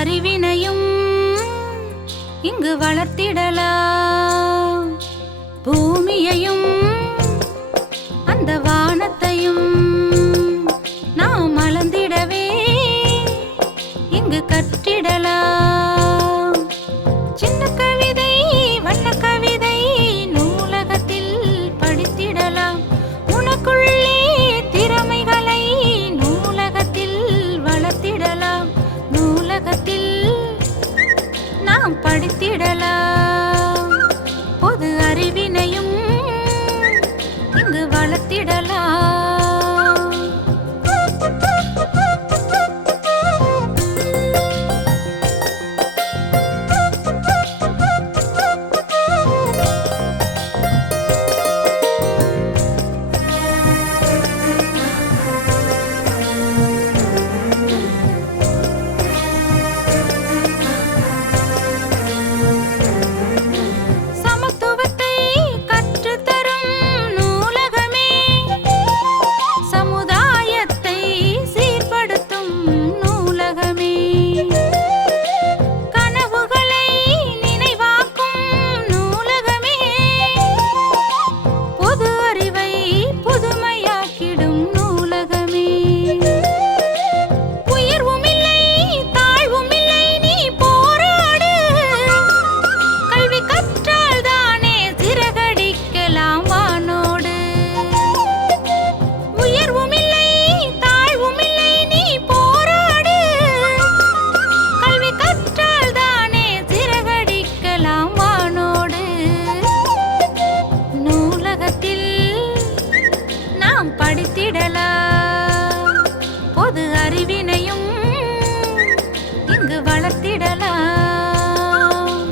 அறிவினையும் இங்கு வளர்த்திடலாம். பூமியையும் அந்த வானத்தையும் நாம் மலர்ந்திடவே இங்கு கற்றிடலாம். சின்ன கவிதை வண்ண கவிதை நூலகத்தில் படித்திடலாம். உனக்குள்ளே திறமைகளை நூலகத்தில் வளர்த்திடலாம். நூலகத்தில் நாம் படித்திடலாம். பொது அறிவினையும் இங்கு வளர்த்திடலாம். படித்திடலாம். பொது அறிவினையும் இங்கு வளர்த்திடலாம்.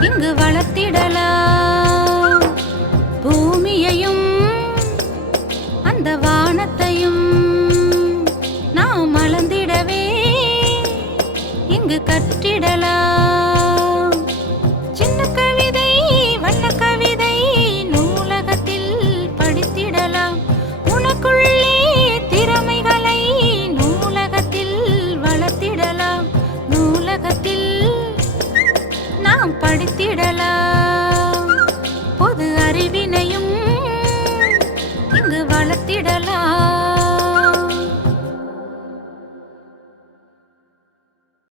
இங்கு வளர்த்திடலாம். பூமியையும் அந்த வானத்தையும் நாம் மலர்ந்திடவே இங்கு கற்றிடலாம். சின்ன கவிதை வண்ண கவிதை நூலகத்தில் படித்திடலாம். உனக்குள்ளே திறமைகளை நூலகத்தில் வளர்த்திடலாம். நூலகத்தில் நாம் படித்திடலாம். பொது அறிவினையும் இங்கு வளர்த்திடலாம்.